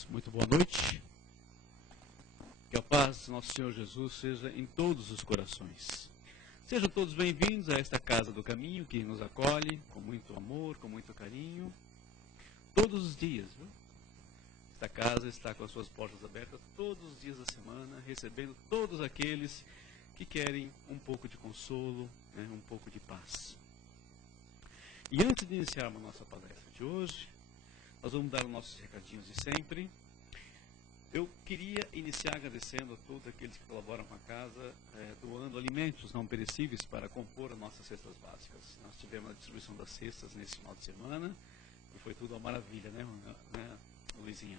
irmãos, muito boa noite. Que a paz do nosso Senhor Jesus seja em todos os corações. Sejam todos bem-vindos a esta Casa do Caminho, que nos acolhe com muito amor, com muito carinho, todos os dias. Viu? Esta casa está com as suas portas abertas todos os dias da semana, recebendo todos aqueles que querem um pouco de consolo, né, um pouco de paz. E antes de iniciarmos a nossa palestra de hoje, nós vamos dar os nossos recadinhos de sempre. Eu queria iniciar agradecendo a todos aqueles que colaboram com a casa, doando alimentos não perecíveis para compor as nossas cestas básicas. Nós tivemos a distribuição das cestas nesse final de semana, e foi tudo uma maravilha, né, Luizinha?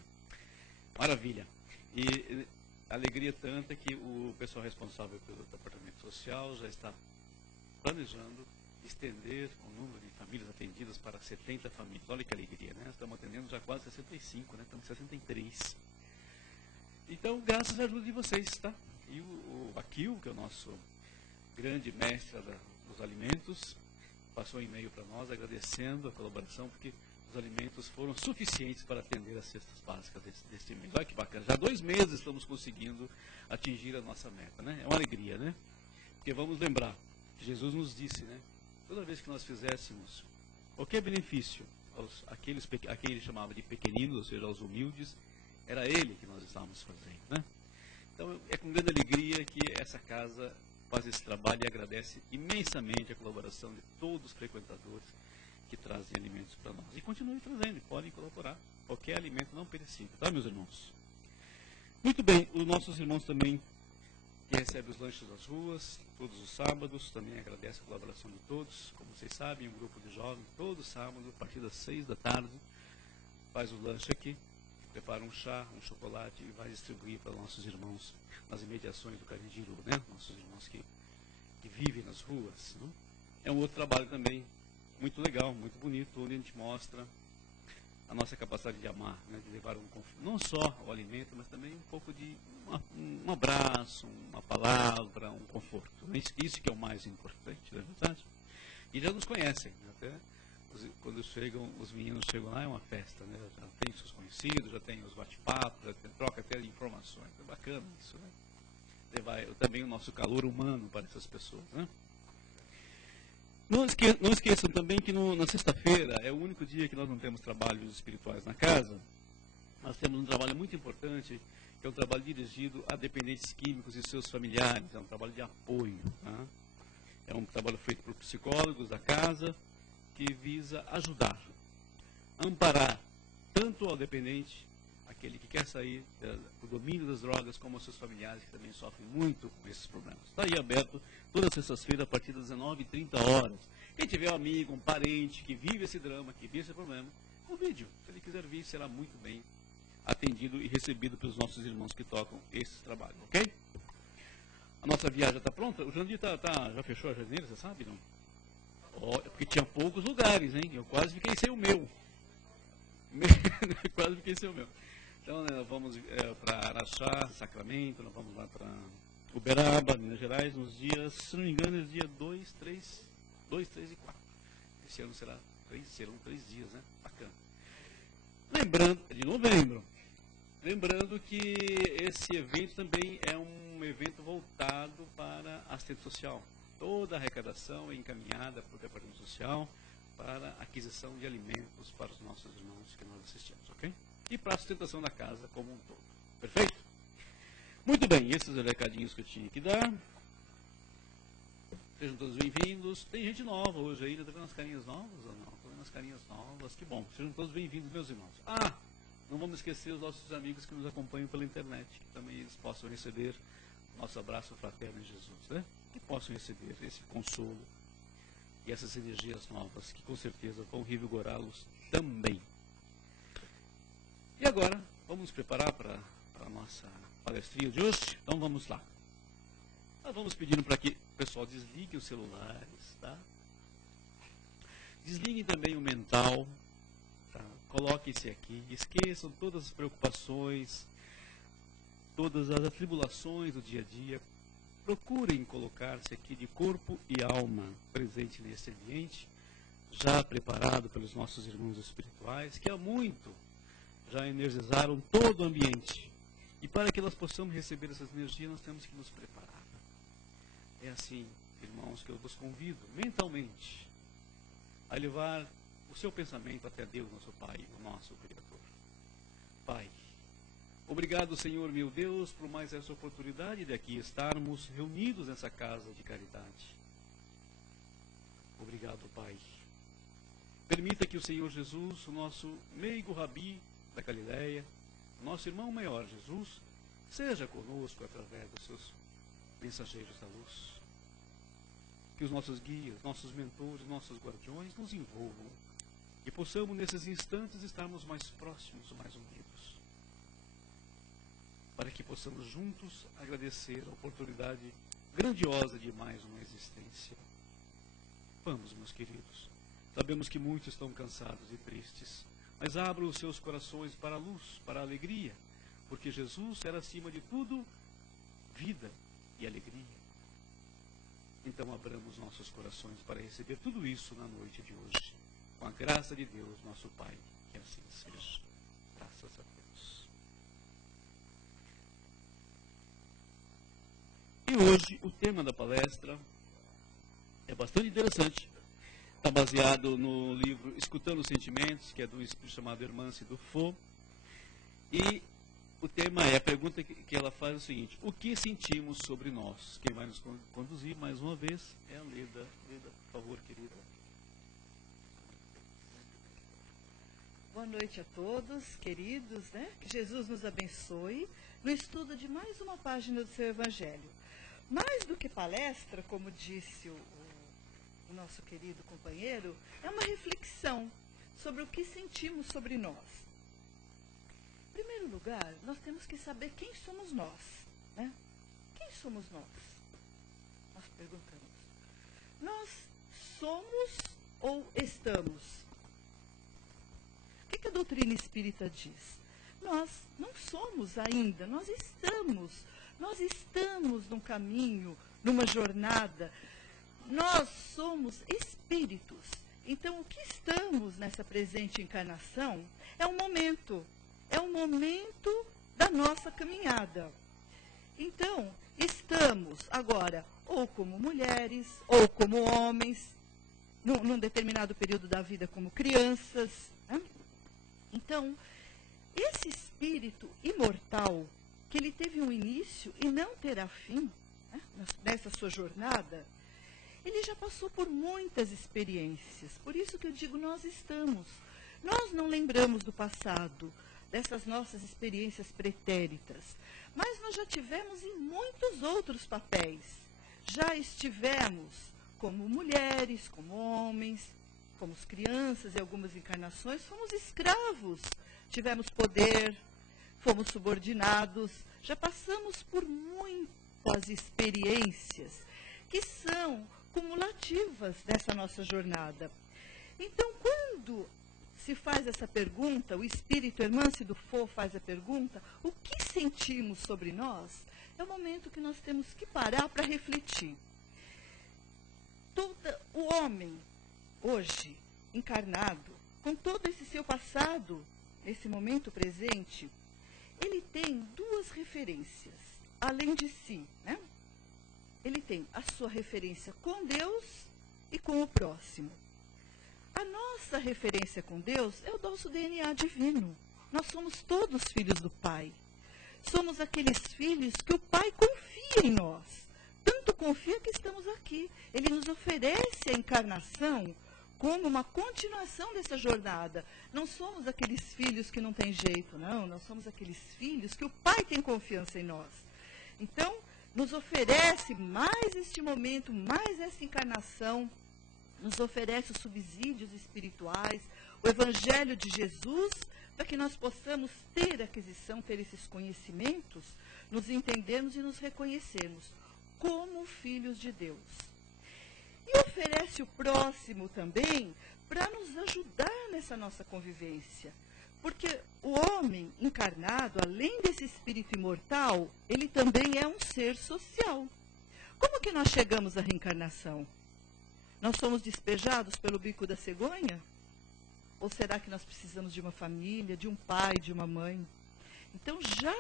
Maravilha. E a alegria tanta que o pessoal responsável pelo departamento social já está planejando estender o número de famílias atendidas para 70 famílias. Olha que alegria, né? Estamos atendendo já quase 65, né? Estamos em 63. Então, graças à ajuda de vocês, tá? E o Aquil, que é o nosso grande mestre dos alimentos, passou um e-mail para nós agradecendo a colaboração, porque os alimentos foram suficientes para atender as cestas básicas deste mês. Olha que bacana. Já 2 meses estamos conseguindo atingir a nossa meta, né? É uma alegria, né? Porque vamos lembrar que Jesus nos disse, né? Toda vez que nós fizéssemos qualquer benefício àqueles que ele chamava de pequeninos, ou seja, aos humildes, era ele que nós estávamos fazendo, né? Então, é com grande alegria que essa casa faz esse trabalho e agradece imensamente a colaboração de todos os frequentadores que trazem alimentos para nós. E continue trazendo, podem colaborar. Qualquer alimento não perecível, tá, meus irmãos? Muito bem, os nossos irmãos também que recebe os lanches das ruas, todos os sábados, também agradece a colaboração de todos. Como vocês sabem, um grupo de jovens, todo sábado, a partir das 6 da tarde, faz o lanche aqui, prepara um chá, um chocolate e vai distribuir para nossos irmãos nas imediações do Carandiru, né? Nossos irmãos que vivem nas ruas. Né? É um outro trabalho também muito legal, muito bonito, onde a gente mostra a nossa capacidade de amar, né? De levar não só o alimento, mas também um pouco de um abraço, uma palavra, um conforto. Isso que é o mais importante, não é verdade? E já nos conhecem, até quando os meninos chegam lá, é uma festa, né? Já tem seus conhecidos, já tem os bate-papos, já tem troca até de informações. É bacana isso, né? Levar também o nosso calor humano para essas pessoas, né? Não esqueçam também que na sexta-feira é o único dia que nós não temos trabalhos espirituais na casa. Nós temos um trabalho muito importante, que é um trabalho dirigido a dependentes químicos e seus familiares. É um trabalho de apoio. Tá? É um trabalho feito por psicólogos da casa, que visa ajudar, amparar tanto ao dependente, aquele que quer sair do domínio das drogas, como aos seus familiares, que também sofrem muito com esses problemas. Está aí aberto todas as sextas-feiras, a partir das 19h30. Quem tiver um amigo, um parente que vive esse drama, que vive esse problema, convide-o. Se ele quiser vir, será muito bem atendido e recebido pelos nossos irmãos que tocam esse trabalho, ok? A nossa viagem está pronta? O Jandir já fechou a janeiro, você sabe, não? Porque tinha poucos lugares, hein? Eu quase fiquei sem o meu. Quase fiquei sem o meu. Então, nós vamos para Araxá, Sacramento, nós vamos lá para Uberaba, Minas Gerais, nos dias, se não me engano, dia 2, 3 e 4. Esse ano serão 3 dias, né? Bacana. Lembrando, de novembro, lembrando que esse evento também é um evento voltado para assistência social. Toda a arrecadação é encaminhada para o Departamento Social para aquisição de alimentos para os nossos irmãos que nós assistimos, ok? E para a sustentação da casa como um todo. Perfeito? Muito bem, esses são os recadinhos que eu tinha que dar. Sejam todos bem-vindos. Tem gente nova hoje aí, está vendo as carinhas novas ou não? Estou vendo as carinhas novas, que bom. Sejam todos bem-vindos, meus irmãos. Não vamos esquecer os nossos amigos que nos acompanham pela internet, que também eles possam receber nosso abraço fraterno em Jesus, né? Que possam receber esse consolo e essas energias novas, que com certeza vão revigorá-los também. E agora, vamos nos preparar para a nossa palestrinha de hoje? Então vamos lá. Nós vamos pedindo para que o pessoal desligue os celulares, tá? Desliguem também o mental, tá? Coloquem esse aqui, esqueçam todas as preocupações, todas as atribulações do dia a dia. Procurem colocar-se aqui de corpo e alma presente nesse ambiente, já preparado pelos nossos irmãos espirituais, que há muito já energizaram todo o ambiente. E para que nós possamos receber essas energias, nós temos que nos preparar. É assim, irmãos, que eu vos convido mentalmente a levar o seu pensamento até Deus, nosso Pai, o nosso Criador. Pai, obrigado, Senhor, meu Deus, por mais essa oportunidade de aqui estarmos reunidos nessa casa de caridade. Obrigado, Pai. Permita que o Senhor Jesus, o nosso meigo Rabi da Galileia, o nosso irmão maior Jesus, seja conosco através dos seus mensageiros da luz. Que os nossos guias, nossos mentores, nossos guardiões nos envolvam e possamos nesses instantes estarmos mais próximos, mais unidos, para que possamos juntos agradecer a oportunidade grandiosa de mais uma existência. Vamos, meus queridos, sabemos que muitos estão cansados e tristes, mas abram os seus corações para a luz, para a alegria, porque Jesus era acima de tudo vida e alegria. Então abramos nossos corações para receber tudo isso na noite de hoje, com a graça de Deus, nosso Pai, que assim seja. Graças a Deus. E hoje o tema da palestra é bastante interessante. Está baseado no livro Escutando os Sentimentos, que é do espírito chamado Hermance Dufault. E o tema é, a pergunta que ela faz é o seguinte: o que sentimos sobre nós? Quem vai nos conduzir mais uma vez é a Leda. Leda, por favor, querida. Boa noite a todos, queridos, né? Que Jesus nos abençoe no estudo de mais uma página do seu Evangelho. Mais do que palestra, como disse o nosso querido companheiro, é uma reflexão sobre o que sentimos sobre nós. Em primeiro lugar, nós temos que saber quem somos nós, né? Quem somos nós? Nós perguntamos. Nós somos ou estamos? O que a doutrina espírita diz? Nós não somos ainda, nós estamos num caminho, numa jornada. Nós somos espíritos. Então, o que estamos nessa presente encarnação é um momento da nossa caminhada. Então, estamos agora ou como mulheres, ou como homens, num determinado período da vida como crianças, né? Então, esse espírito imortal, que ele teve um início e não terá fim, né, nessa sua jornada, ele já passou por muitas experiências. Por isso que eu digo, nós estamos. Nós não lembramos do passado, dessas nossas experiências pretéritas, mas nós já tivemos em muitos outros papéis. Já estivemos como mulheres, como homens, como crianças, em algumas encarnações, fomos escravos, tivemos poder, fomos subordinados, já passamos por muitas experiências que são cumulativas dessa nossa jornada. Então, quando se faz essa pergunta, o espírito Hermance Dufault faz a pergunta, o que sentimos sobre nós? É o momento que nós temos que parar para refletir. O homem, hoje, encarnado, com todo esse seu passado, nesse momento presente, ele tem duas referências, além de si, né? Ele tem a sua referência com Deus e com o próximo. A nossa referência com Deus é o nosso DNA divino. Nós somos todos filhos do Pai. Somos aqueles filhos que o Pai confia em nós. Tanto confia que estamos aqui. Ele nos oferece a encarnação como uma continuação dessa jornada. Não somos aqueles filhos que não têm jeito, não. Nós somos aqueles filhos que o Pai tem confiança em nós. Então, nos oferece mais este momento, mais essa encarnação, nos oferece os subsídios espirituais, o Evangelho de Jesus, para que nós possamos ter aquisição, ter esses conhecimentos, nos entendermos e nos reconhecermos como filhos de Deus. E oferece o próximo também para nos ajudar nessa nossa convivência. Porque o homem encarnado, além desse espírito imortal, ele também é um ser social. Como que nós chegamos à reencarnação? Nós somos despejados pelo bico da cegonha? Ou será que nós precisamos de uma família, de um pai, de uma mãe? Então, já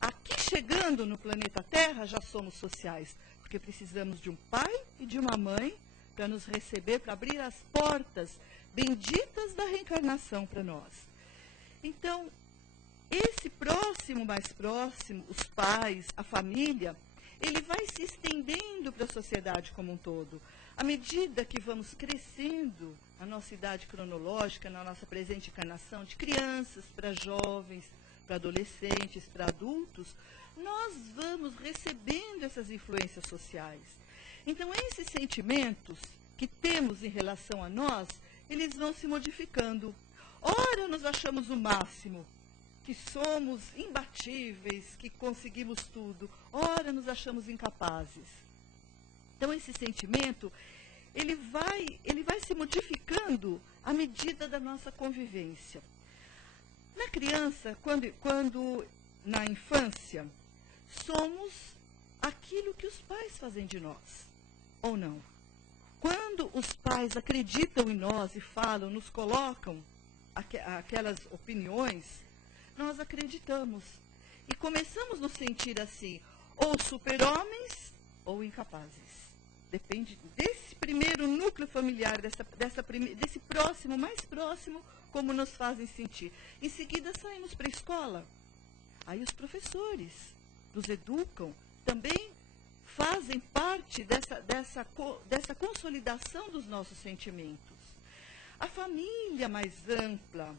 aqui chegando no planeta Terra, já somos sociais, porque precisamos de um pai e de uma mãe para nos receber, para abrir as portas benditas da reencarnação para nós. Então, esse próximo, mais próximo, os pais, a família, ele vai se estendendo para a sociedade como um todo. À medida que vamos crescendo a nossa idade cronológica, na nossa presente encarnação, de crianças para jovens, para adolescentes, para adultos, nós vamos recebendo essas influências sociais. Então, esses sentimentos que temos em relação a nós, eles vão se modificando. Ora, nos achamos o máximo, que somos imbatíveis, que conseguimos tudo. Ora, nos achamos incapazes. Então, esse sentimento, ele vai se modificando à medida da nossa convivência. Na criança, quando na infância, somos aquilo que os pais fazem de nós, ou não? Quando os pais acreditam em nós e falam, nos colocam aquelas opiniões, nós acreditamos. E começamos a nos sentir assim, ou super-homens ou incapazes. Depende desse primeiro núcleo familiar, desse próximo, mais próximo, como nos fazem sentir. Em seguida, saímos para a escola. Aí os professores nos educam, também fazem parte dessa consolidação dos nossos sentimentos. A família mais ampla,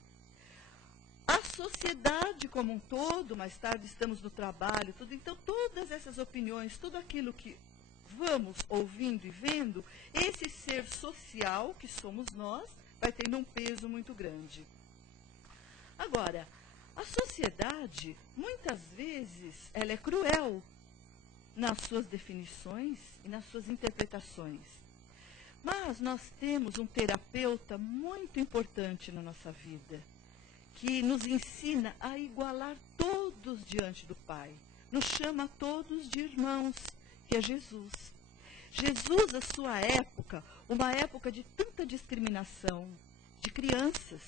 a sociedade como um todo, mais tarde estamos no trabalho, tudo. Então, todas essas opiniões, tudo aquilo que vamos ouvindo e vendo, esse ser social que somos nós, vai tendo um peso muito grande. Agora, a sociedade, muitas vezes, ela é cruel nas suas definições e nas suas interpretações. Mas nós temos um terapeuta muito importante na nossa vida, que nos ensina a igualar todos diante do Pai. Nos chama a todos de irmãos, que é Jesus. Jesus, a sua época, uma época de tanta discriminação de crianças.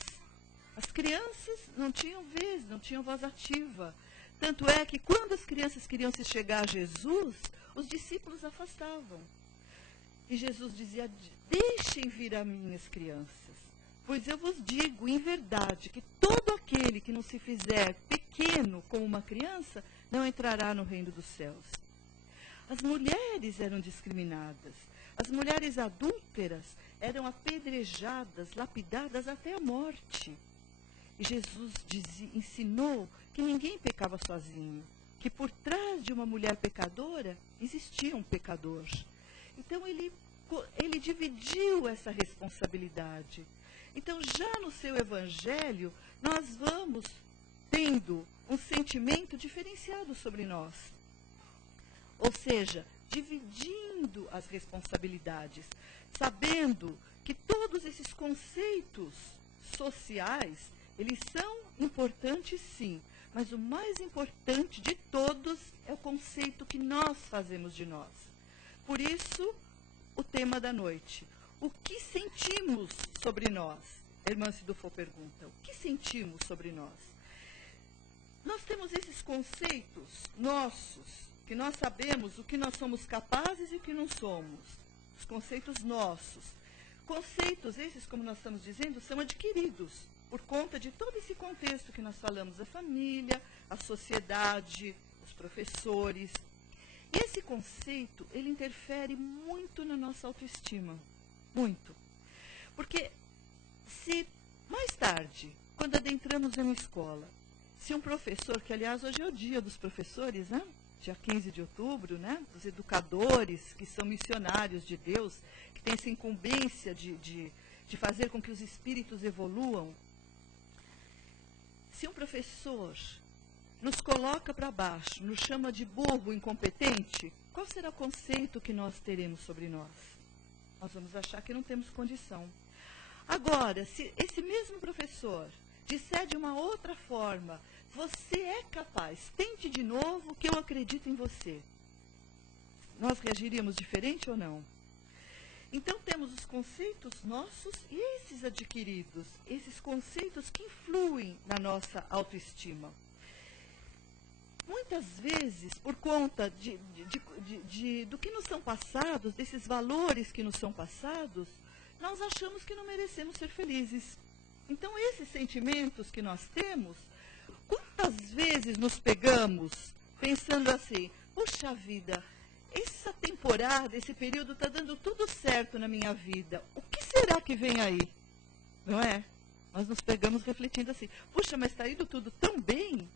As crianças não tinham vez, não tinham voz ativa. Tanto é que quando as crianças queriam se chegar a Jesus, os discípulos afastavam. E Jesus dizia, deixem vir a mim as crianças, pois eu vos digo em verdade que todo aquele que não se fizer pequeno como uma criança, não entrará no reino dos céus. As mulheres eram discriminadas. As mulheres adúlteras eram apedrejadas, lapidadas até a morte. E Jesus ensinou que ninguém pecava sozinho, que por trás de uma mulher pecadora existia um pecador. Então, ele dividiu essa responsabilidade. Então, já no seu evangelho, nós vamos tendo um sentimento diferenciado sobre nós. Ou seja, dividindo as responsabilidades, sabendo que todos esses conceitos sociais, eles são importantes sim, mas o mais importante de todos é o conceito que nós fazemos de nós. Por isso, o tema da noite. O que sentimos sobre nós? A irmã Sidufo pergunta, o que sentimos sobre nós? Nós temos esses conceitos nossos, que nós sabemos o que nós somos capazes e o que não somos. Os conceitos nossos. Conceitos esses, como nós estamos dizendo, são adquiridos por conta de todo esse contexto que nós falamos, a família, a sociedade, os professores. E esse conceito, ele interfere muito na nossa autoestima. Muito. Porque se mais tarde, quando adentramos em uma escola, se um professor, que aliás hoje é o dia dos professores, né? Dia 15 de outubro, né? Dos educadores, que são missionários de Deus, que têm essa incumbência de fazer com que os espíritos evoluam. Se um professor nos coloca para baixo, nos chama de burro, incompetente, qual será o conceito que nós teremos sobre nós? Nós vamos achar que não temos condição. Agora, se esse mesmo professor disser de uma outra forma, você é capaz, tente de novo que eu acredito em você. Nós reagiríamos diferente ou não? Então, temos os conceitos nossos e esses adquiridos, esses conceitos que influem na nossa autoestima. Muitas vezes, por conta do que nos são passados, desses valores que nos são passados, nós achamos que não merecemos ser felizes. Então, esses sentimentos que nós temos, quantas vezes nos pegamos pensando assim, puxa vida, essa temporada, esse período está dando tudo certo na minha vida. O que será que vem aí? Não é? Nós nos pegamos refletindo assim, puxa, mas está indo tudo tão bem,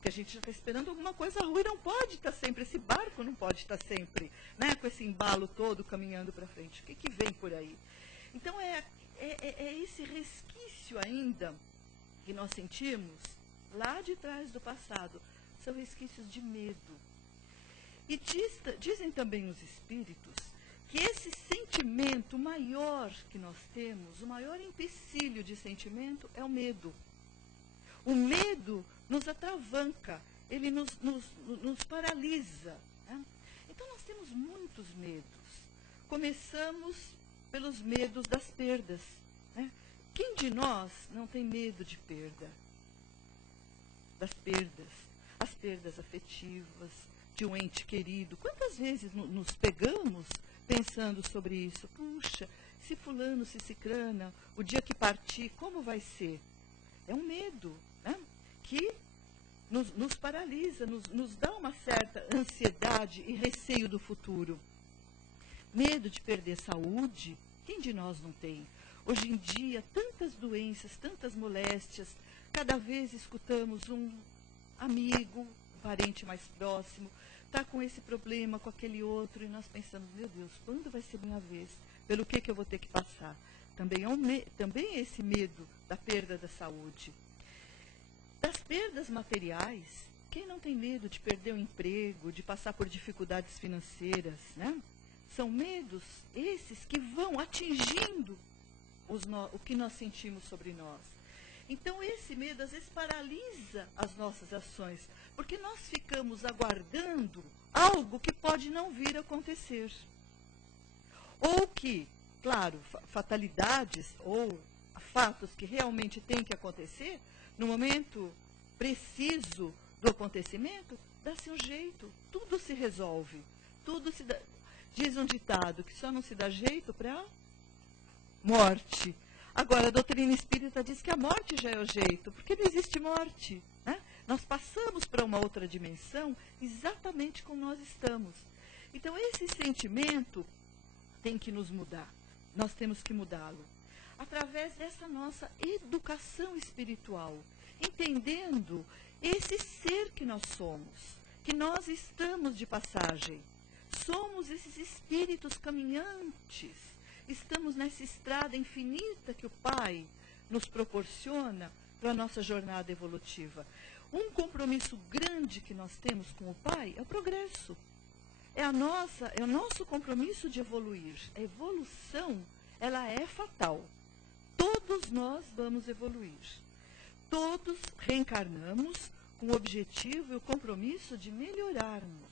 que a gente já está esperando alguma coisa ruim, não pode estar sempre, esse barco não pode estar sempre, né, com esse embalo todo caminhando para frente. O que vem por aí? Então, é esse resquício ainda que nós sentimos lá de trás do passado, são resquícios de medo. E dizem também os espíritos que esse sentimento maior que nós temos, o maior empecilho de sentimento é o medo. O medo nos atravanca, ele nos paralisa. Né? Então, nós temos muitos medos. Começamos pelos medos das perdas. Né? Quem de nós não tem medo de perda? Das perdas. As perdas afetivas, de um ente querido. Quantas vezes nos pegamos pensando sobre isso? Puxa, se fulano, se cicrana, o dia que partir, como vai ser? É um medo, né? Que nos paralisa, nos dá uma certa ansiedade e receio do futuro. Medo de perder saúde, quem de nós não tem? Hoje em dia, tantas doenças, tantas moléstias, cada vez escutamos um amigo, um parente mais próximo, está com esse problema, com aquele outro, e nós pensamos, meu Deus, quando vai ser minha vez? Pelo que eu vou ter que passar? Também esse medo da perda da saúde. Das perdas materiais, quem não tem medo de perder o emprego, de passar por dificuldades financeiras, né? São medos esses que vão atingindo o que nós sentimos sobre nós. Então, esse medo, às vezes, paralisa as nossas ações, porque nós ficamos aguardando algo que pode não vir a acontecer. Ou que, claro, fatalidades ou fatos que realmente têm que acontecer, no momento preciso do acontecimento, dá-se um jeito, tudo se resolve. Tudo se dá. Diz um ditado que só não se dá jeito para morte. Agora, a doutrina espírita diz que a morte já é o jeito, porque não existe morte. Né? Nós passamos para uma outra dimensão exatamente como nós estamos. Então, esse sentimento tem que nos mudar. Nós temos que mudá-lo. Através dessa nossa educação espiritual, entendendo esse ser que nós somos, que nós estamos de passagem. Somos esses espíritos caminhantes. Estamos nessa estrada infinita que o Pai nos proporciona para a nossa jornada evolutiva. Um compromisso grande que nós temos com o Pai é o progresso. É o nosso compromisso de evoluir. A evolução, ela é fatal. Todos nós vamos evoluir. Todos reencarnamos com o objetivo e o compromisso de melhorarmos,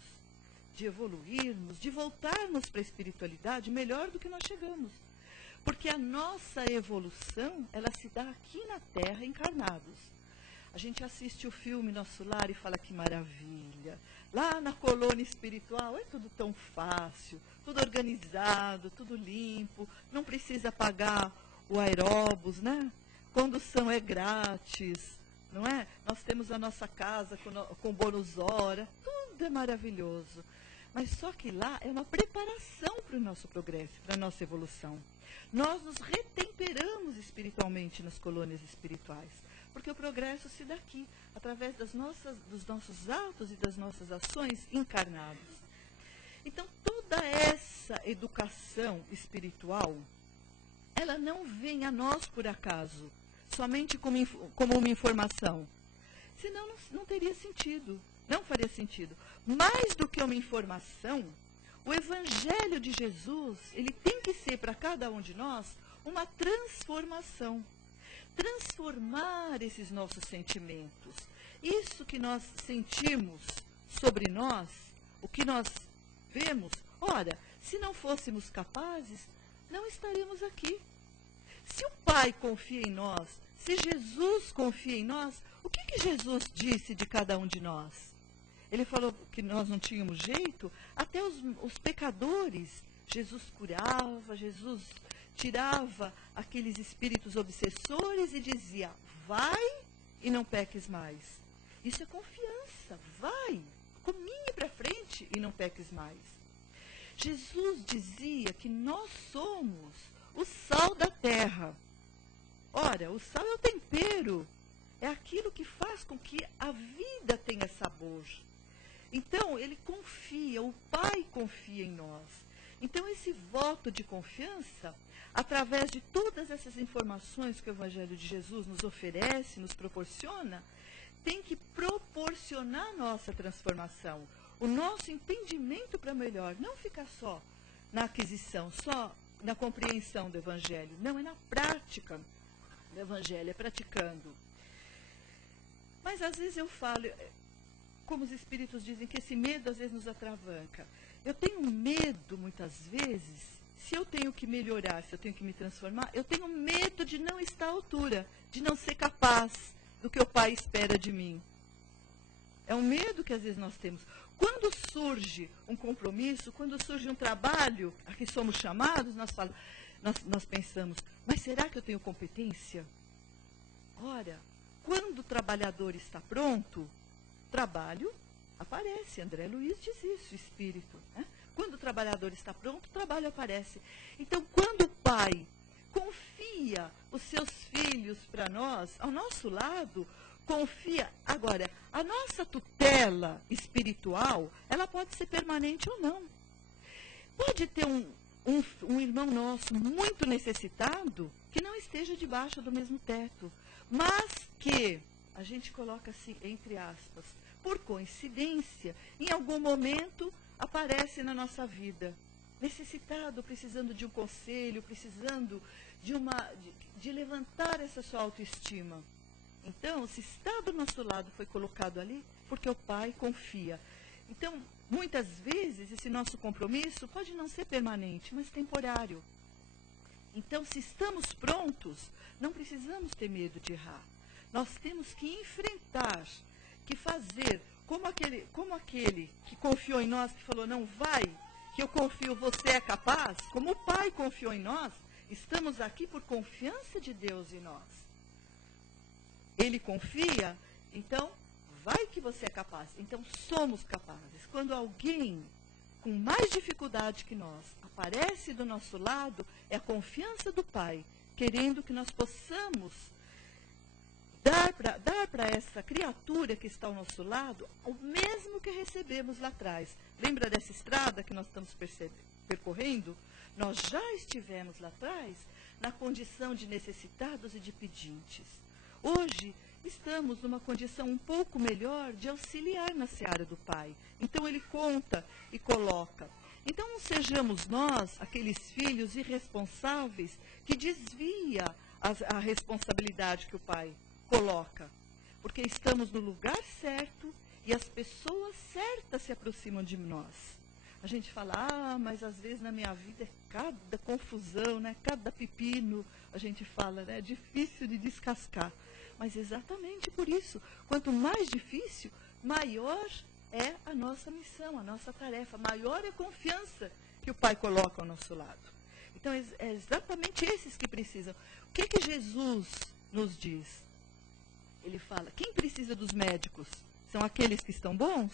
de evoluirmos, de voltarmos para a espiritualidade melhor do que nós chegamos. Porque a nossa evolução, ela se dá aqui na Terra encarnados. A gente assiste o filme Nosso Lar e fala que maravilha. Lá na colônia espiritual é tudo tão fácil, tudo organizado, tudo limpo, não precisa pagar o aeróbus, né? Condução é grátis, não é? Nós temos a nossa casa com bônus hora, tudo é maravilhoso. Mas só que lá é uma preparação para o nosso progresso, para a nossa evolução. Nós nos retemperamos espiritualmente nas colônias espirituais, porque o progresso se dá aqui, através dos nossos atos e das nossas ações encarnadas. Então, toda essa educação espiritual, ela não vem a nós por acaso, somente como uma informação. Senão não teria sentido, não faria sentido. Mais do que uma informação, o Evangelho de Jesus, ele tem que ser para cada um de nós uma transformação. Transformar esses nossos sentimentos. Isso que nós sentimos sobre nós, o que nós vemos, ora, se não fôssemos capazes, não estaremos aqui. Se o Pai confia em nós, se Jesus confia em nós, o que Jesus disse de cada um de nós? Ele falou que nós não tínhamos jeito, até os pecadores, Jesus curava, Jesus tirava aqueles espíritos obsessores e dizia, vai e não peques mais. Isso é confiança, vai, caminhe para frente e não peques mais. Jesus dizia que nós somos o sal da terra. Ora, o sal é o tempero, é aquilo que faz com que a vida tenha sabor. Então, ele confia, o Pai confia em nós. Então, esse voto de confiança, através de todas essas informações que o Evangelho de Jesus nos oferece, nos proporciona, tem que proporcionar a nossa transformação, o nosso entendimento para melhor, não ficar só na aquisição, só na compreensão do Evangelho, não, é na prática do Evangelho, é praticando. Mas às vezes eu falo, como os Espíritos dizem, que esse medo às vezes nos atravanca. Eu tenho medo, muitas vezes, se eu tenho que melhorar, se eu tenho que me transformar, eu tenho medo de não estar à altura, de não ser capaz do que o Pai espera de mim. É um medo que às vezes nós temos. Quando surge um compromisso, quando surge um trabalho a que somos chamados, nós pensamos, mas será que eu tenho competência? Ora, quando o trabalhador está pronto, trabalho aparece. André Luiz diz isso, o Espírito. Né? Quando o trabalhador está pronto, o trabalho aparece. Então, quando o Pai confia os seus filhos para nós, ao nosso lado, confia. Agora, a nossa tutela espiritual, ela pode ser permanente ou não. Pode ter um irmão nosso muito necessitado que não esteja debaixo do mesmo teto, mas que, a gente coloca assim, entre aspas, por coincidência, em algum momento aparece na nossa vida, necessitado, precisando de um conselho, precisando de levantar essa sua autoestima. Então, se está do nosso lado, foi colocado ali, porque o Pai confia. Então, muitas vezes, esse nosso compromisso pode não ser permanente, mas temporário. Então, se estamos prontos, não precisamos ter medo de errar. Nós temos que enfrentar, que fazer, como aquele que confiou em nós, que falou, não vai, que eu confio, você é capaz, como o Pai confiou em nós, estamos aqui por confiança de Deus em nós. Ele confia, então, vai que você é capaz. Então, somos capazes. Quando alguém com mais dificuldade que nós aparece do nosso lado, é a confiança do Pai, querendo que nós possamos dar para essa criatura que está ao nosso lado o mesmo que recebemos lá atrás. Lembra dessa estrada que nós estamos percorrendo? Nós já estivemos lá atrás na condição de necessitados e de pedintes. Hoje, estamos numa condição um pouco melhor de auxiliar na seara do Pai. Então, Ele conta e coloca. Então, não sejamos nós, aqueles filhos irresponsáveis, que desvia a responsabilidade que o Pai coloca. Porque estamos no lugar certo e as pessoas certas se aproximam de nós. A gente fala, mas às vezes na minha vida é cada confusão, né? Cada pepino, a gente fala, né? É difícil de descascar. Mas exatamente por isso, quanto mais difícil, maior é a nossa missão, a nossa tarefa, maior é a confiança que o Pai coloca ao nosso lado. Então, é exatamente esses que precisam. O que Jesus nos diz? Ele fala, quem precisa dos médicos? São aqueles que estão bons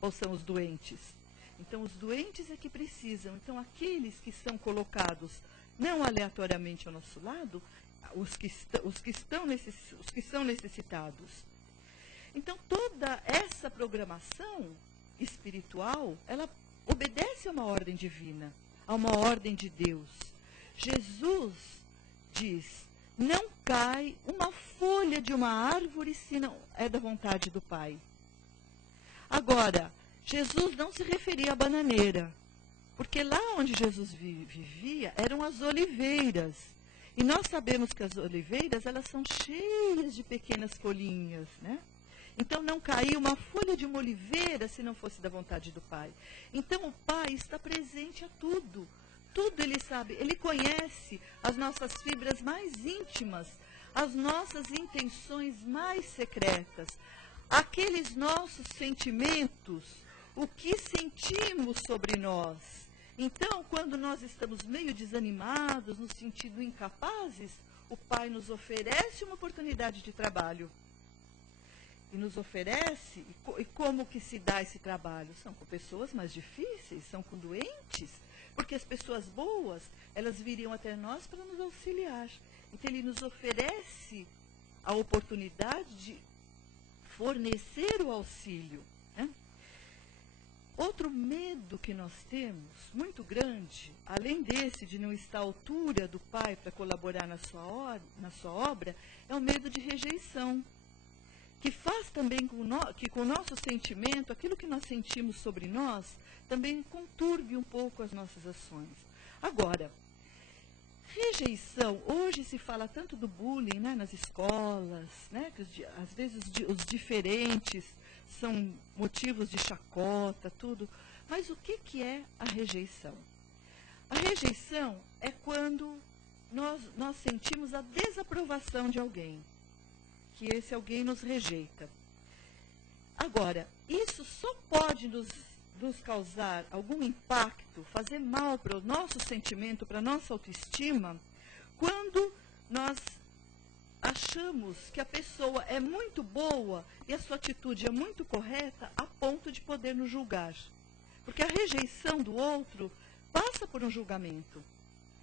ou são os doentes? Então, os doentes é que precisam. Então, aqueles que são colocados não aleatoriamente ao nosso lado, os que são necessitados. Então, toda essa programação espiritual, ela obedece a uma ordem divina, a uma ordem de Deus. Jesus diz, não cai uma folha de uma árvore se não é da vontade do Pai. Agora, Jesus não se referia à bananeira, porque lá onde Jesus vivia eram as oliveiras. E nós sabemos que as oliveiras, elas são cheias de pequenas folhinhas, né? Então, não caía uma folha de uma oliveira se não fosse da vontade do Pai. Então, o Pai está presente a tudo. tudo Ele sabe. Ele conhece as nossas fibras mais íntimas, as nossas intenções mais secretas, aqueles nossos sentimentos, o que sentimos sobre nós. Então, quando nós estamos meio desanimados, nos sentindo incapazes, o Pai nos oferece uma oportunidade de trabalho. E nos oferece, e como que se dá esse trabalho? São com pessoas mais difíceis, são com doentes, porque as pessoas boas, elas viriam até nós para nos auxiliar. Então, Ele nos oferece a oportunidade de fornecer o auxílio, né? Outro medo que nós temos, muito grande, além desse de não estar à altura do Pai para colaborar na sua obra, é o medo de rejeição, que faz também que com o nosso sentimento, aquilo que nós sentimos sobre nós, também conturbe um pouco as nossas ações. Agora, rejeição, hoje se fala tanto do bullying, né, nas escolas, né, que às vezes os diferentes são motivos de chacota, tudo. Mas o que é a rejeição? A rejeição é quando nós sentimos a desaprovação de alguém, que esse alguém nos rejeita. Agora, isso só pode nos causar algum impacto, fazer mal para o nosso sentimento, para a nossa autoestima, quando nós achamos que a pessoa é muito boa e a sua atitude é muito correta a ponto de poder nos julgar. Porque a rejeição do outro passa por um julgamento.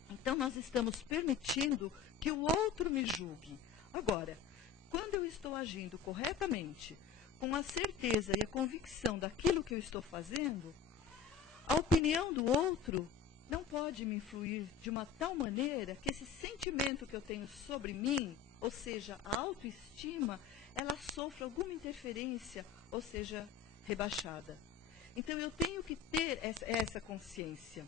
Então, nós estamos permitindo que o outro me julgue. Agora, quando eu estou agindo corretamente, com a certeza e a convicção daquilo que eu estou fazendo, a opinião do outro não pode me influir de uma tal maneira que esse sentimento que eu tenho sobre mim, ou seja, a autoestima, ela sofre alguma interferência, ou seja, rebaixada. Então, eu tenho que ter essa consciência.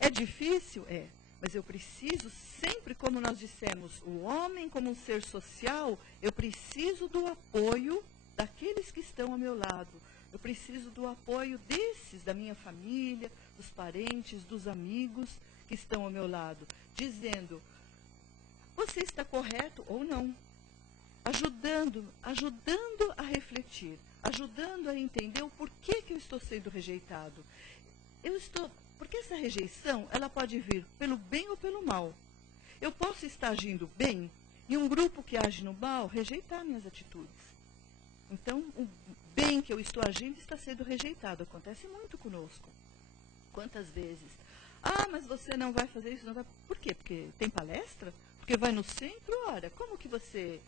É difícil? É. Mas eu preciso sempre, como nós dissemos, o homem como um ser social, eu preciso do apoio daqueles que estão ao meu lado. Eu preciso do apoio desses, da minha família, dos parentes, dos amigos que estão ao meu lado, dizendo, você está correto ou não? Ajudando a refletir, ajudando a entender o porquê que eu estou sendo rejeitado. Porque essa rejeição, ela pode vir pelo bem ou pelo mal. Eu posso estar agindo bem e um grupo que age no mal rejeitar minhas atitudes. Então, o bem que eu estou agindo está sendo rejeitado. Acontece muito conosco. Quantas vezes? Ah, mas você não vai fazer isso, não vai. Por quê? Porque tem palestra? Porque vai no centro? Ora, como que você,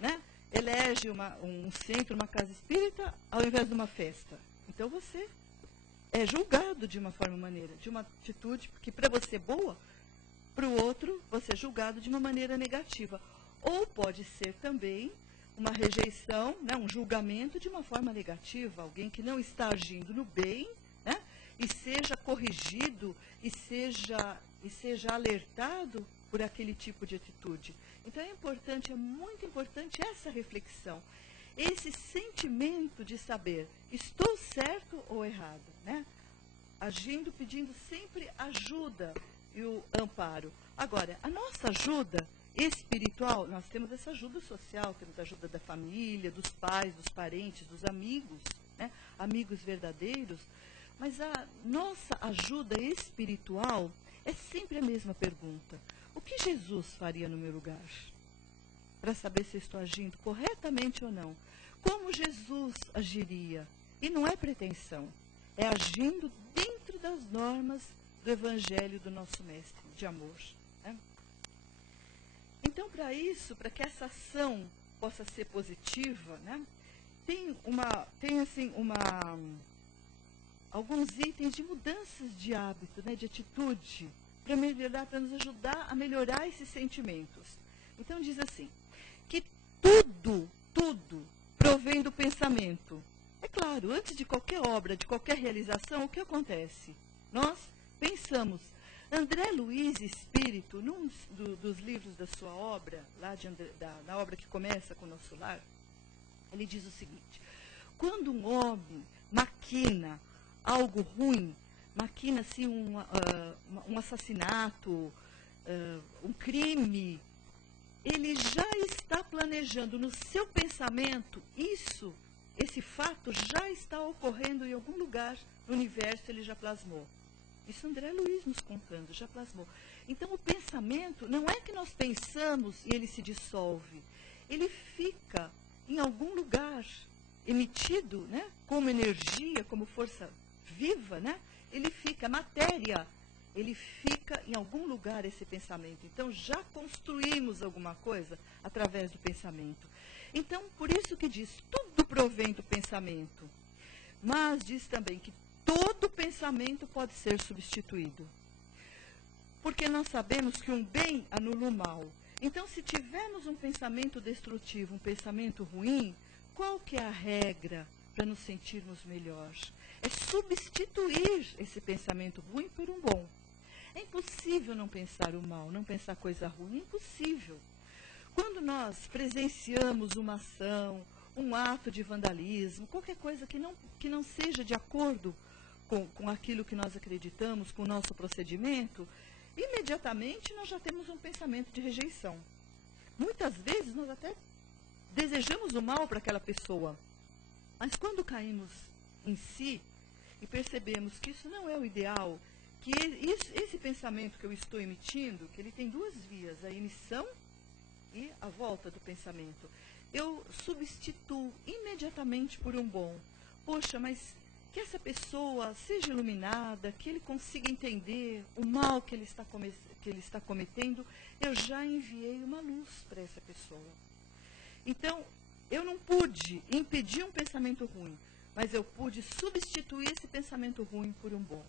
né, elege um centro, uma casa espírita, ao invés de uma festa? Então você é julgado de uma maneira, de uma atitude que para você é boa, para o outro você é julgado de uma maneira negativa. Ou pode ser também uma rejeição, né, um julgamento de uma forma negativa, alguém que não está agindo no bem, né, e seja corrigido e seja alertado por aquele tipo de atitude. Então é muito importante essa reflexão, esse sentimento de saber, estou certo ou errado, né? Agindo, pedindo sempre ajuda e o amparo. Agora, a nossa ajuda espiritual, nós temos essa ajuda social, temos a ajuda da família, dos pais, dos parentes, dos amigos, né? Amigos verdadeiros, mas a nossa ajuda espiritual é sempre a mesma pergunta. O que Jesus faria no meu lugar? Para saber se eu estou agindo corretamente ou não. Como Jesus agiria? E não é pretensão, é agindo dentro das normas do Evangelho do nosso Mestre, de amor, né? Então, para que essa ação possa ser positiva, né, tem alguns itens de mudanças de hábito, né, de atitude, para nos ajudar a melhorar esses sentimentos. Então, diz assim, que tudo provém do pensamento. É claro, antes de qualquer obra, de qualquer realização, o que acontece? Nós pensamos. André Luiz Espírito, num dos livros da sua obra, na obra que começa com o Nosso Lar, ele diz o seguinte, quando um homem maquina algo ruim, maquina-se um assassinato, um crime, ele já está planejando no seu pensamento esse fato já está ocorrendo em algum lugar no universo, ele já plasmou. Isso André Luiz nos contando, já plasmou. Então, o pensamento, não é que nós pensamos e ele se dissolve. Ele fica em algum lugar, emitido, né, como energia, como força viva, né? Ele fica, matéria, ele fica em algum lugar esse pensamento. Então, já construímos alguma coisa através do pensamento. Então, por isso que diz, tudo provém do pensamento. Mas diz também que todo pensamento pode ser substituído. Porque nós sabemos que um bem anula o mal. Então, se tivermos um pensamento destrutivo, um pensamento ruim, qual que é a regra para nos sentirmos melhor? É substituir esse pensamento ruim por um bom. É impossível não pensar o mal, não pensar coisa ruim, é impossível. Quando nós presenciamos uma ação, um ato de vandalismo, qualquer coisa que não seja de acordo com aquilo que nós acreditamos, com o nosso procedimento, imediatamente nós já temos um pensamento de rejeição. Muitas vezes nós até desejamos o mal para aquela pessoa, mas quando caímos em si e percebemos que isso não é o ideal, que esse pensamento que eu estou emitindo, que ele tem duas vias, a emissão e a volta do pensamento, eu substituo imediatamente por um bom. Poxa, mas que essa pessoa seja iluminada, que ele consiga entender o mal que ele está cometendo, eu já enviei uma luz para essa pessoa. Então, eu não pude impedir um pensamento ruim, mas eu pude substituir esse pensamento ruim por um bom.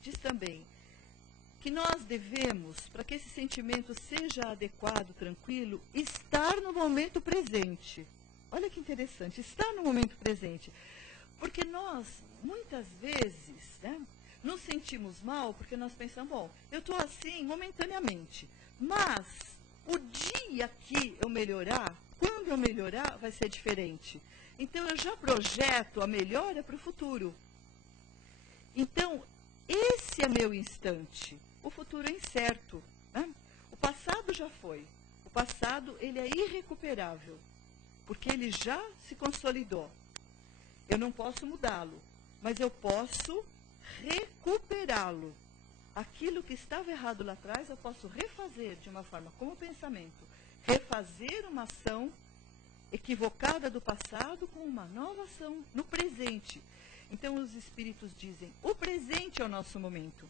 Diz também que nós devemos, para que esse sentimento seja adequado, tranquilo, estar no momento presente. Olha que interessante, estar no momento presente. Porque nós, muitas vezes, né, nos sentimos mal porque nós pensamos, bom, eu estou assim momentaneamente, mas o dia que eu melhorar, quando eu melhorar, vai ser diferente. Então, eu já projeto a melhora para o futuro. Então, esse é meu instante. O futuro é incerto. Né? O passado já foi. O passado, ele é irrecuperável, porque ele já se consolidou. Eu não posso mudá-lo, mas eu posso recuperá-lo. Aquilo que estava errado lá atrás, eu posso refazer de uma forma como pensamento. Refazer uma ação equivocada do passado com uma nova ação no presente. Então, os espíritos dizem, o presente é o nosso momento.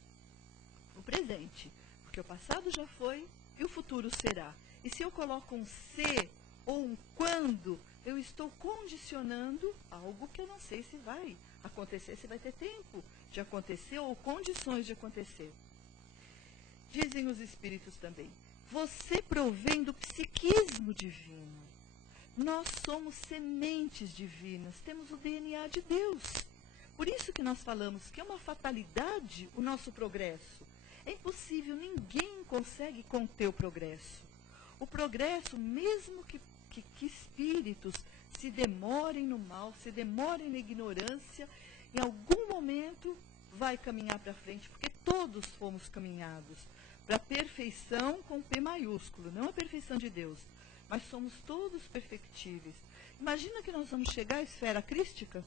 O presente, porque o passado já foi e o futuro será. E se eu coloco um se ou um quando, eu estou condicionando algo que eu não sei se vai acontecer, se vai ter tempo de acontecer ou condições de acontecer. Dizem os espíritos também, você provém do psiquismo divino. Nós somos sementes divinas, temos o DNA de Deus. Por isso que nós falamos que é uma fatalidade o nosso progresso. É impossível, ninguém consegue conter o progresso. O progresso, mesmo que espíritos se demorem no mal, se demorem na ignorância, em algum momento vai caminhar para frente, porque todos fomos caminhados para a perfeição com P maiúsculo, não a perfeição de Deus, mas somos todos perfectíveis. Imagina que nós vamos chegar à esfera crística.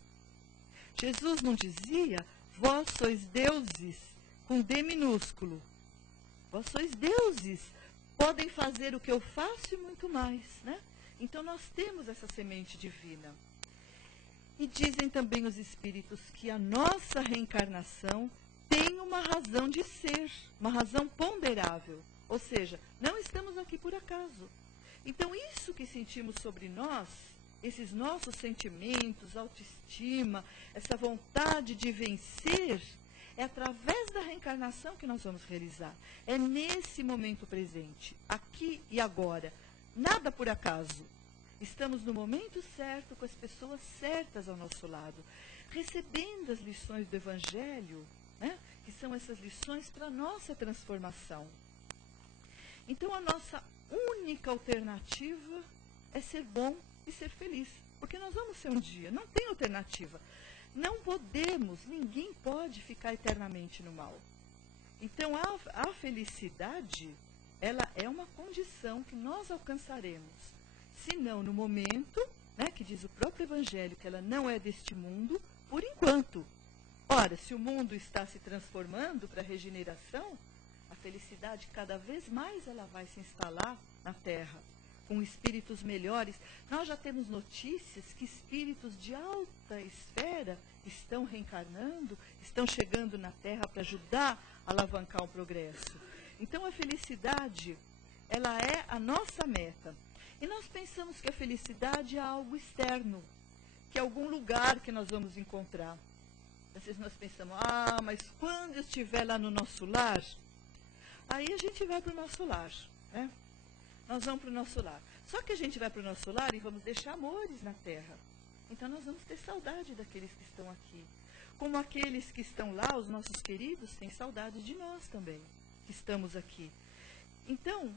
Jesus não dizia, vós sois deuses, com D minúsculo. Vós sois deuses, podem fazer o que eu faço e muito mais, né? Então, nós temos essa semente divina. E dizem também os espíritos que a nossa reencarnação tem uma razão de ser, uma razão ponderável. Ou seja, não estamos aqui por acaso. Então, isso que sentimos sobre nós, esses nossos sentimentos, autoestima, essa vontade de vencer, é através da reencarnação que nós vamos realizar. É nesse momento presente, aqui e agora. Nada por acaso. Estamos no momento certo, com as pessoas certas ao nosso lado, recebendo as lições do Evangelho, né, que são essas lições para a nossa transformação. Então, a nossa única alternativa é ser bom e ser feliz, porque nós vamos ser um dia, não tem alternativa. Não podemos, ninguém pode ficar eternamente no mal. Então, a felicidade, ela é uma condição que nós alcançaremos. Se não no momento, né, que diz o próprio Evangelho, que ela não é deste mundo, por enquanto. Ora, se o mundo está se transformando para a regeneração, a felicidade cada vez mais ela vai se instalar na Terra, com espíritos melhores. Nós já temos notícias que espíritos de alta esfera estão reencarnando, estão chegando na Terra para ajudar a alavancar o progresso. Então a felicidade, ela é a nossa meta. E nós pensamos que a felicidade é algo externo, que é algum lugar que nós vamos encontrar. Às vezes nós pensamos, mas quando eu estiver lá no nosso lar, aí a gente vai para o nosso lar, né? Nós vamos para o nosso lar. Só que a gente vai para o nosso lar e vamos deixar amores na terra. Então nós vamos ter saudade daqueles que estão aqui. Como aqueles que estão lá, os nossos queridos, têm saudade de nós também, que estamos aqui. Então,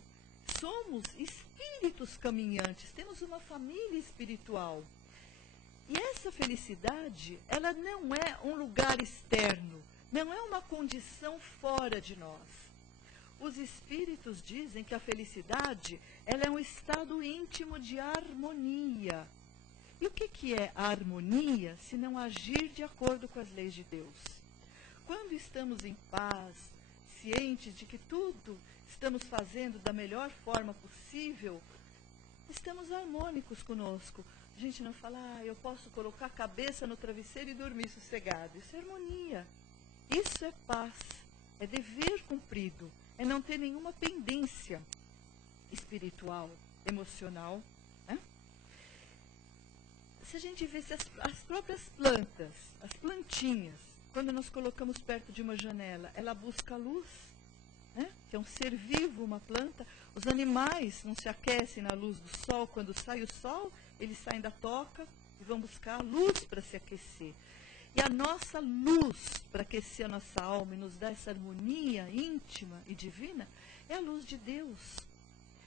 somos espíritos caminhantes, temos uma família espiritual. E essa felicidade, ela não é um lugar externo, não é uma condição fora de nós. Os espíritos dizem que a felicidade, ela é um estado íntimo de harmonia. E o que é a harmonia, se não agir de acordo com as leis de Deus? Quando estamos em paz, cientes de que tudo estamos fazendo da melhor forma possível, estamos harmônicos conosco. A gente não fala, eu posso colocar a cabeça no travesseiro e dormir sossegado. Isso é harmonia. Isso é paz. É dever cumprido. É não ter nenhuma pendência espiritual, emocional. Né? Se a gente visse as próprias plantas, as plantinhas, quando nós colocamos perto de uma janela, ela busca a luz, né? Que é um ser vivo, uma planta. Os animais não se aquecem na luz do sol. Quando sai o sol, eles saem da toca e vão buscar a luz para se aquecer. E a nossa luz para aquecer a nossa alma e nos dar essa harmonia íntima e divina é a luz de Deus.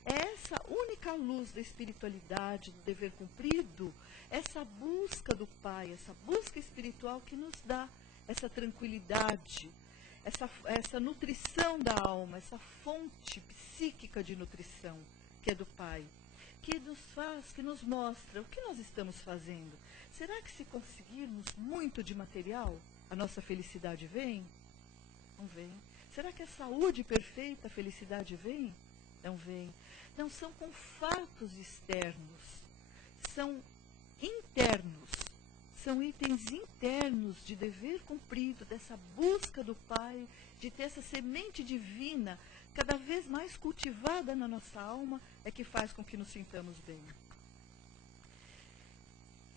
É essa única luz da espiritualidade, do dever cumprido, essa busca do Pai, essa busca espiritual que nos dá essa tranquilidade, essa nutrição da alma, essa fonte psíquica de nutrição que é do Pai, que nos faz, que nos mostra o que nós estamos fazendo. Será que se conseguirmos muito de material, a nossa felicidade vem? Não vem. Será que a saúde perfeita, a felicidade vem? Não vem. Não são com fatos externos, são internos. São itens internos de dever cumprido, dessa busca do Pai, de ter essa semente divina cada vez mais cultivada na nossa alma, é que faz com que nos sintamos bem.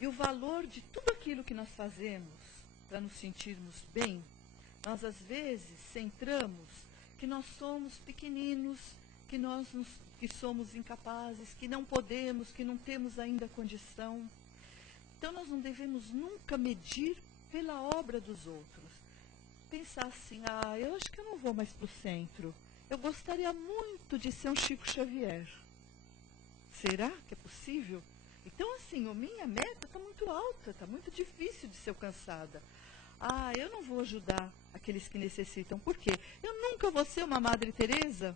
E o valor de tudo aquilo que nós fazemos para nos sentirmos bem, nós às vezes centramos que nós somos pequeninos, que somos incapazes, que não podemos, que não temos ainda condição. Então, nós não devemos nunca medir pela obra dos outros. Pensar assim, eu acho que eu não vou mais para o centro. Eu gostaria muito de ser um Chico Xavier. Será que é possível? Então, assim, a minha meta está muito alta, está muito difícil de ser alcançada. Eu não vou ajudar aqueles que necessitam. Por quê? Eu nunca vou ser uma Madre Teresa.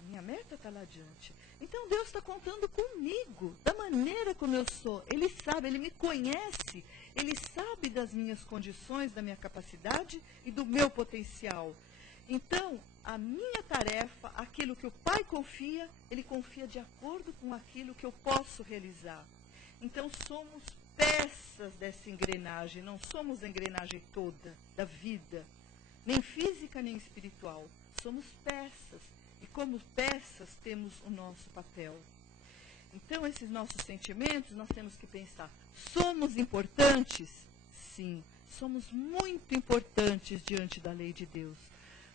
A minha meta está lá adiante. Então, Deus está contando comigo, da maneira como eu sou. Ele sabe, Ele me conhece. Ele sabe das minhas condições, da minha capacidade e do meu potencial. Então, a minha tarefa, aquilo que o Pai confia, Ele confia de acordo com aquilo que eu posso realizar. Então, somos peças dessa engrenagem, não somos a engrenagem toda da vida, nem física nem espiritual. Somos peças. E como peças temos o nosso papel. Então, esses nossos sentimentos, nós temos que pensar, somos importantes? Sim, somos muito importantes diante da lei de Deus.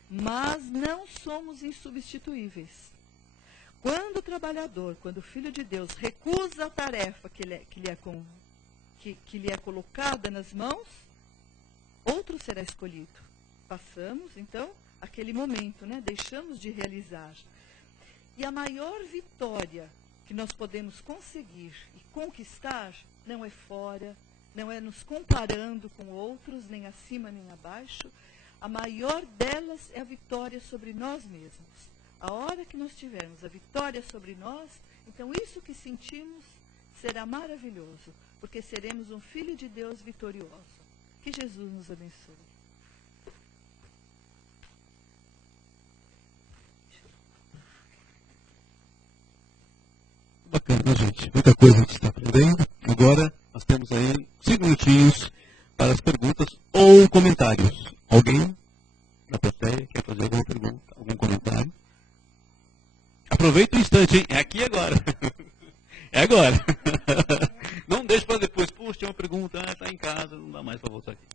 Mas não somos insubstituíveis. Quando o trabalhador, quando o Filho de Deus recusa a tarefa que lhe é colocada nas mãos, outro será escolhido. Passamos, então, aquele momento, né? Deixamos de realizar. E a maior vitória que nós podemos conseguir e conquistar não é fora, não é nos comparando com outros, nem acima nem abaixo. A maior delas é a vitória sobre nós mesmos. A hora que nós tivermos a vitória sobre nós, então isso que sentimos será maravilhoso, porque seremos um filho de Deus vitorioso. Que Jesus nos abençoe. Bacana, gente. Muita coisa a gente está aprendendo. Agora, nós temos aí 5 minutinhos para as perguntas ou comentários. Alguém da plateia quer fazer alguma pergunta, algum comentário? Aproveita o instante, hein? É aqui e agora. É agora. Não deixe para depois. Puxa, tinha uma pergunta, está em casa, não dá mais para voltar aqui.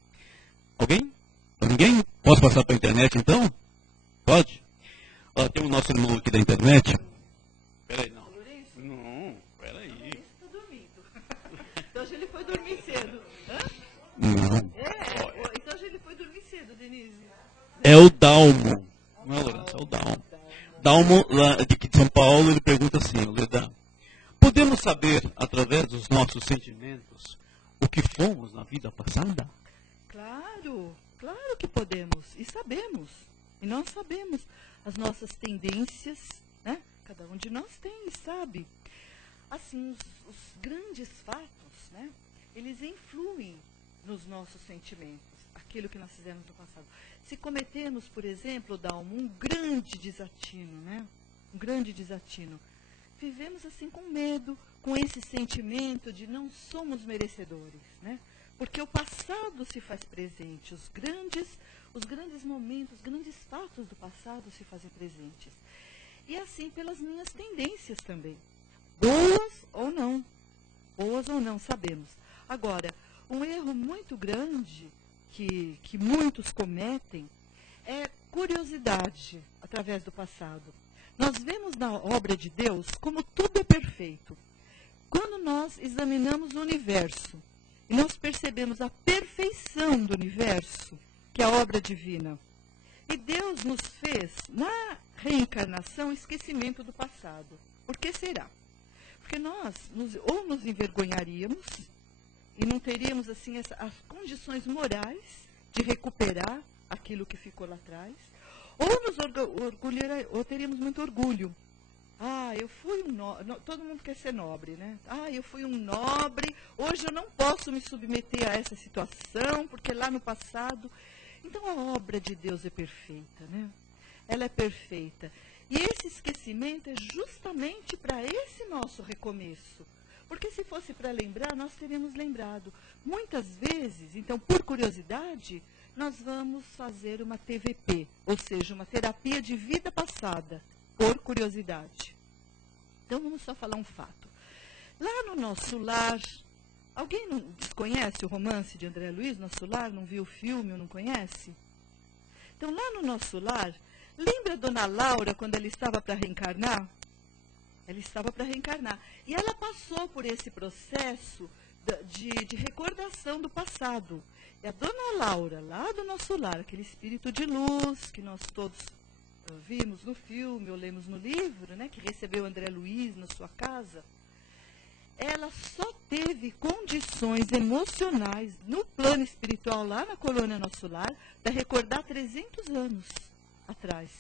Alguém? Ninguém? Posso passar para a internet, então? Pode? Ó, tem o nosso irmão aqui da internet. Peraí, não. Não, peraí. Lourenço está dormindo. Então hoje ele foi dormir cedo. Hã? Não. Então hoje ele foi dormir cedo, Denise. É o Dalmo. Não é, Lourenço? É o Dalmo. Dalmo, lá de São Paulo, ele pergunta assim, Leda, podemos saber, através dos nossos sentimentos, o que fomos na vida passada? Claro, claro que podemos. E sabemos. E nós sabemos as nossas tendências, né? Cada um de nós tem e sabe. Assim, os grandes fatos, né? Eles influem nos nossos sentimentos, aquilo que nós fizemos no passado. Se cometemos, por exemplo, Dalmo, um grande desatino, né? Um grande desatino. Vivemos assim com medo, com esse sentimento de não somos merecedores, né? Porque o passado se faz presente, os grandes momentos, os grandes fatos do passado se fazem presentes. E assim pelas minhas tendências também. Boas ou não, sabemos. Agora, um erro muito grande que muitos cometem é curiosidade através do passado. Nós vemos na obra de Deus como tudo é perfeito. Quando nós examinamos o universo e nós percebemos a perfeição do universo, que é a obra divina, e Deus nos fez, na reencarnação, esquecimento do passado. Por que será? Porque nós ou nos envergonharíamos e não teríamos assim as condições morais de recuperar aquilo que ficou lá atrás, ou teríamos muito orgulho. Eu fui um nobre, todo mundo quer ser nobre, né? Eu fui um nobre, hoje eu não posso me submeter a essa situação, porque lá no passado... Então a obra de Deus é perfeita, né? Ela é perfeita. E esse esquecimento é justamente para esse nosso recomeço. Porque se fosse para lembrar, nós teríamos lembrado. Muitas vezes, então, por curiosidade, nós vamos fazer uma TVP, ou seja, uma terapia de vida passada, por curiosidade. Então, vamos só falar um fato. Lá no Nosso Lar, alguém não desconhece o romance de André Luiz, Nosso Lar? Não viu o filme ou não conhece? Então, lá no Nosso Lar, lembra a Dona Laura quando ela estava para reencarnar? Ela estava para reencarnar. E ela passou por esse processo de recordação do passado. E a Dona Laura, lá do Nosso Lar, aquele espírito de luz que nós todos vimos no filme ou lemos no livro, né, que recebeu André Luiz na sua casa, ela só teve condições emocionais no plano espiritual, lá na colônia Nosso Lar, para recordar 300 anos atrás.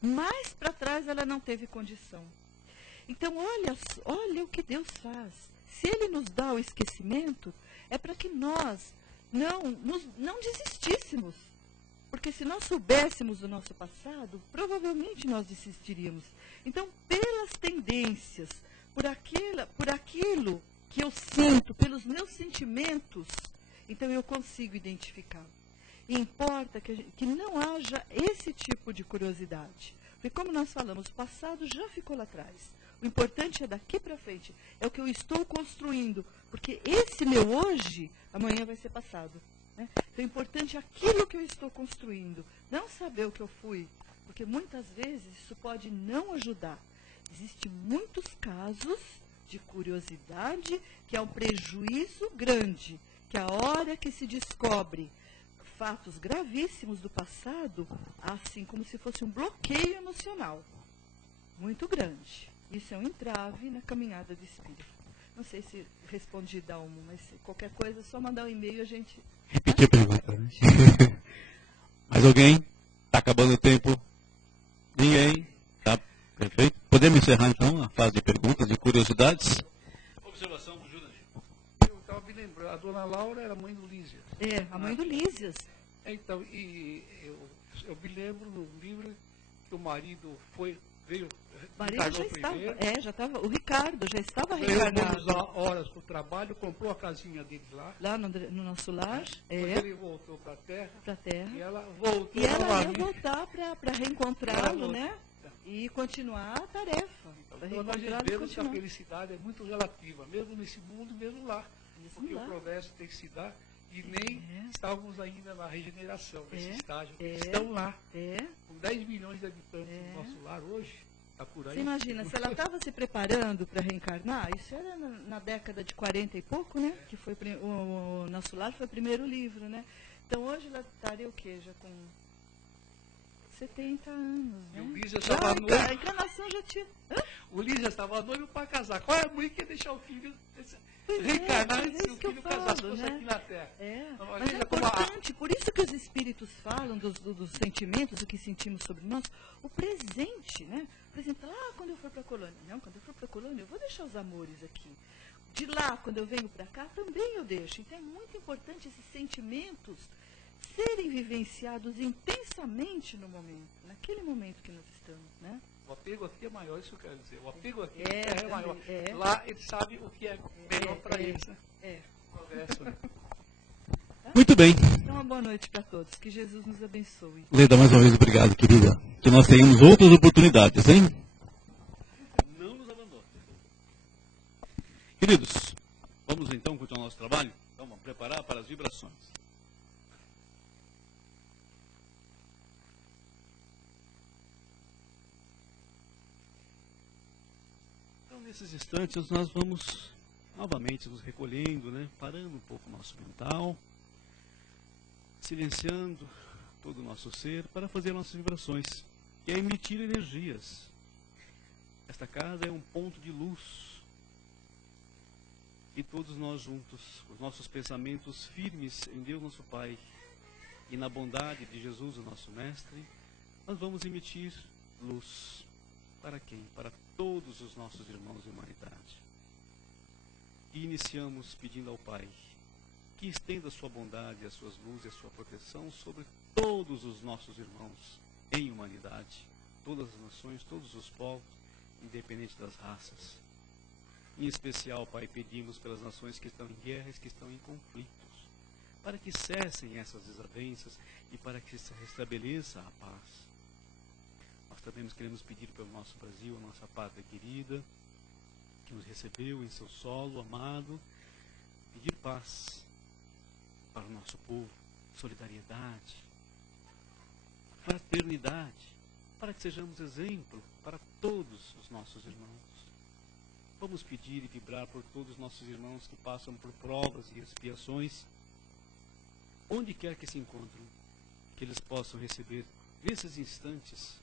Mais para trás ela não teve condição. Então, olha o que Deus faz. Se Ele nos dá o esquecimento, é para que nós não desistíssemos. Porque se nós soubéssemos do nosso passado, provavelmente nós desistiríamos. Então, pelas tendências, por aquilo que eu sinto, pelos meus sentimentos, então eu consigo identificar. E importa que não haja esse tipo de curiosidade. Porque como nós falamos, o passado já ficou lá atrás. O importante é daqui para frente, é o que eu estou construindo, porque esse meu hoje, amanhã vai ser passado. Né? Então, o importante é aquilo que eu estou construindo, não saber o que eu fui, porque muitas vezes isso pode não ajudar. Existem muitos casos de curiosidade que é um prejuízo grande, que a hora que se descobre fatos gravíssimos do passado, assim como se fosse um bloqueio emocional muito grande. Isso é um entrave na caminhada do espírito. Não sei se respondi, Dalmo, mas qualquer coisa, é só mandar um e-mail e a gente... Repetir a pergunta. Né? Mais alguém? Está acabando o tempo? Ninguém? Tá, perfeito. Podemos encerrar, então, a fase de perguntas e curiosidades? Observação do Jurandir. Eu estava me lembrando, a dona Laura era mãe do Lísias. É, a mãe do Lísias. Então, e eu me lembro no livro que o marido veio, O marido já estava, primeiro, já estava, o Ricardo já estava veio reencarnado. menos horas para o trabalho, comprou a casinha dele lá. Lá no nosso lar, Depois ele voltou para a Terra. Terra. E ela voltou E ela ia novamente. voltar para reencontrá-lo, né? E continuar a tarefa. Para Então, nós reencontrá-lo e vemos que a continuar. felicidade é muito relativa, mesmo nesse mundo, mesmo lá. Porque o progresso tem que se dar e nem estávamos ainda na regeneração, nesse estágio. Estão lá, com 10 milhões de habitantes no nosso lar hoje, está por aí. Você imagina, se ela estava se preparando para reencarnar, isso era na década de 40 e pouco, né? Que foi o Nosso Lar foi o primeiro livro, né? Então hoje ela estaria o quê? Já com 70 anos, né? E o Lísias estava noivo. A encarnação já tinha... O Lísias estava noivo para casar. Qual é a mãe que ia deixar o filho reencarnar mas se o filho casasse fosse aqui na Terra? Mas é Lísias, importante, por isso que os espíritos falam dos sentimentos, do que sentimos sobre nós, o presente, né? Por exemplo, quando eu for para a colônia. Não, quando eu for para a colônia, eu vou deixar os amores aqui. De lá, quando eu venho para cá, também eu deixo. Então é muito importante esses sentimentos serem vivenciados intensamente no momento, naquele momento que nós estamos, né? O apego aqui é maior, isso que eu quero dizer. O apego aqui é maior. Lá ele sabe o que é melhor para eles, né? Progresso, né? Muito bem. Então, uma boa noite para todos. Que Jesus nos abençoe. Leda, mais uma vez, obrigado, querida. Que nós tenhamos outras oportunidades, hein? Não nos abandone. Queridos, vamos então continuar nosso trabalho? Então, vamos preparar para as vibrações. Então, nesses instantes, nós vamos novamente nos recolhendo, né? Parando um pouco o nosso mental, silenciando todo o nosso ser para fazer nossas vibrações, que é emitir energias. Esta casa é um ponto de luz. E todos nós juntos, os nossos pensamentos firmes em Deus nosso Pai e na bondade de Jesus, o nosso Mestre, nós vamos emitir luz. Para quem? Para todos os nossos irmãos de humanidade. E iniciamos pedindo ao Pai que estenda a sua bondade, as suas luzes, a sua proteção sobre todos os nossos irmãos em humanidade, todas as nações, todos os povos, independente das raças. Em especial, Pai, pedimos pelas nações que estão em guerras, que estão em conflitos, para que cessem essas desavenças e para que se restabeleça a paz. Nós também queremos pedir pelo nosso Brasil, a nossa pátria querida, que nos recebeu em seu solo amado, pedir paz para o nosso povo, solidariedade, fraternidade, para que sejamos exemplo para todos os nossos irmãos. Vamos pedir e vibrar por todos os nossos irmãos que passam por provas e expiações, onde quer que se encontrem, que eles possam receber, nesses instantes,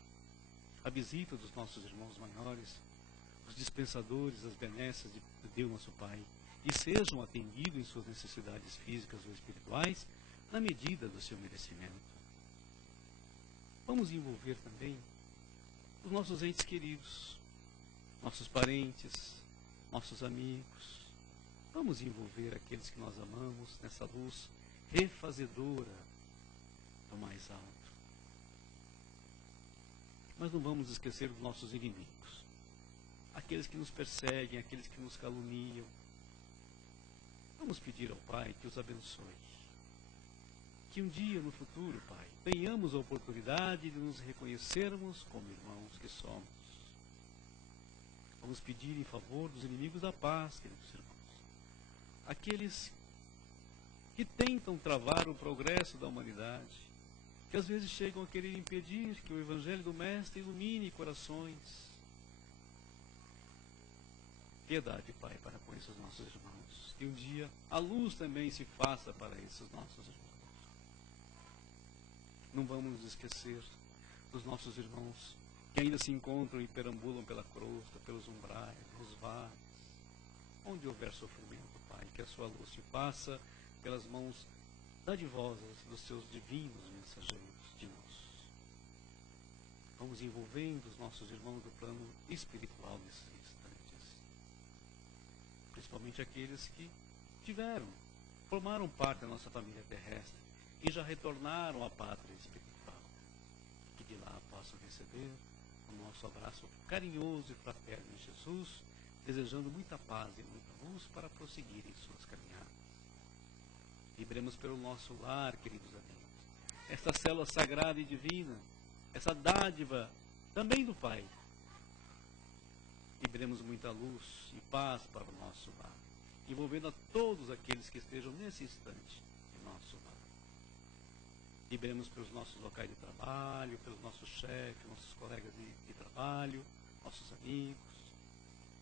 a visita dos nossos irmãos maiores, os dispensadores, as benesses de Deus nosso Pai, e sejam atendidos em suas necessidades físicas ou espirituais, na medida do seu merecimento. Vamos envolver também os nossos entes queridos, nossos parentes, nossos amigos. Vamos envolver aqueles que nós amamos nessa luz refazedora do mais alto. Mas não vamos esquecer dos nossos inimigos, aqueles que nos perseguem, aqueles que nos caluniam. Vamos pedir ao Pai que os abençoe. Que um dia no futuro, Pai, tenhamos a oportunidade de nos reconhecermos como irmãos que somos. Vamos pedir em favor dos inimigos da paz, queridos irmãos. Aqueles que tentam travar o progresso da humanidade, que às vezes chegam a querer impedir que o Evangelho do Mestre ilumine corações. Piedade, Pai, para com esses nossos irmãos. Que um dia a luz também se faça para esses nossos irmãos. Não vamos nos esquecer dos nossos irmãos que ainda se encontram e perambulam pela crosta, pelos umbrais, nos vales. onde houver sofrimento, Pai, que a sua luz se passa pelas mãos dadivosas dos seus divinos mensageiros de luz. Vamos envolvendo os nossos irmãos do plano espiritual nesses instantes. Principalmente aqueles que formaram parte da nossa família terrestre e já retornaram à pátria espiritual. Que de lá possam receber o nosso abraço carinhoso e fraterno em Jesus, desejando muita paz e muita luz para prosseguir em suas caminhadas. Vibremos pelo nosso lar, queridos amigos, esta célula sagrada e divina, essa dádiva também do Pai. Vibremos muita luz e paz para o nosso lar, envolvendo a todos aqueles que estejam nesse instante em nosso lar. Vibremos pelos nossos locais de trabalho, pelos nossos chefes, nossos colegas de trabalho, nossos amigos,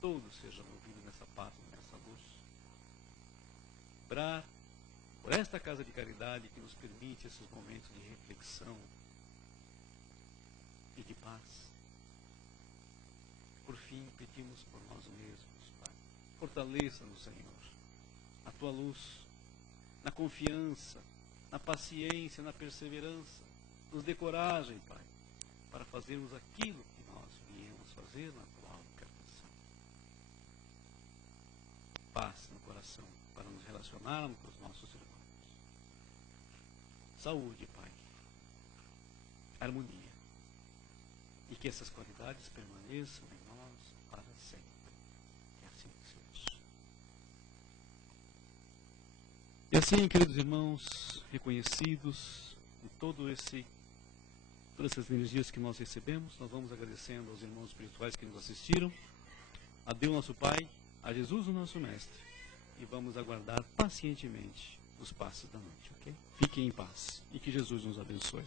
todos sejam envolvidos nessa paz e nessa luz. Vibrar por esta casa de caridade que nos permite esses momentos de reflexão e de paz. Por fim, pedimos por nós mesmos, Pai. Fortaleça-nos, Senhor, a Tua luz, na confiança, na paciência, na perseverança. Nos dê coragem, Pai, para fazermos aquilo que nós viemos fazer na Tua encarnação. Paz no coração, para nos relacionarmos com os nossos irmãos. Saúde, Pai. Harmonia. E que essas qualidades permaneçam em nós para sempre. Que assim seja. E assim, queridos irmãos, reconhecidos em todas essas energias que nós recebemos, nós vamos agradecendo aos irmãos espirituais que nos assistiram, a Deus nosso Pai, a Jesus o nosso Mestre, e vamos aguardar pacientemente os passos da noite, ok? Fiquem em paz e que Jesus nos abençoe.